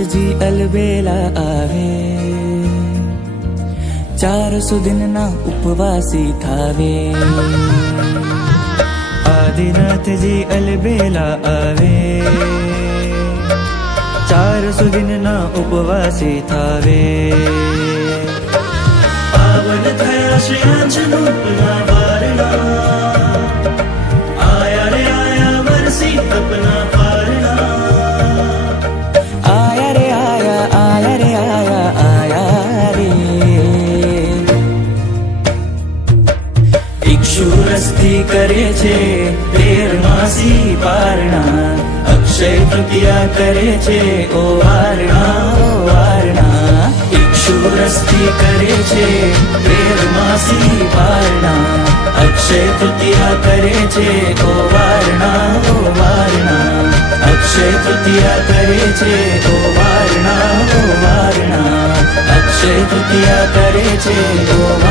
આદિનાથજી અલબેલા આવે, 400 દિનના ઉપવાસી થાવે. આદિનાથજી અલબેલા આવે, 400 દિનના ઉપવાસી થાવે. પાવન થયા શ્રી અંજનુપના વારણા, આયા રે આયા વરસી તપના પારણા. આયા રે આયા, આયા રે આયા, આયા રે. ઇક્ષુરસ્થી કરે છે 13 માસી પારણા, અક્ષય તૃતીયા કરે છે ઓ વારણા, ઓ વારણા. ઇક્ષુરસ્થી કરે છે 13 માસી પારણા, અક્ષય તૃતીયા કરે છે ઓ વારણા, ઓ વારણા. અક્ષય તૃતીયા કરે છે ઓ વારણા, ઓ વારણા. અક્ષય તૃતીયા કરે છે ઓ વારણા.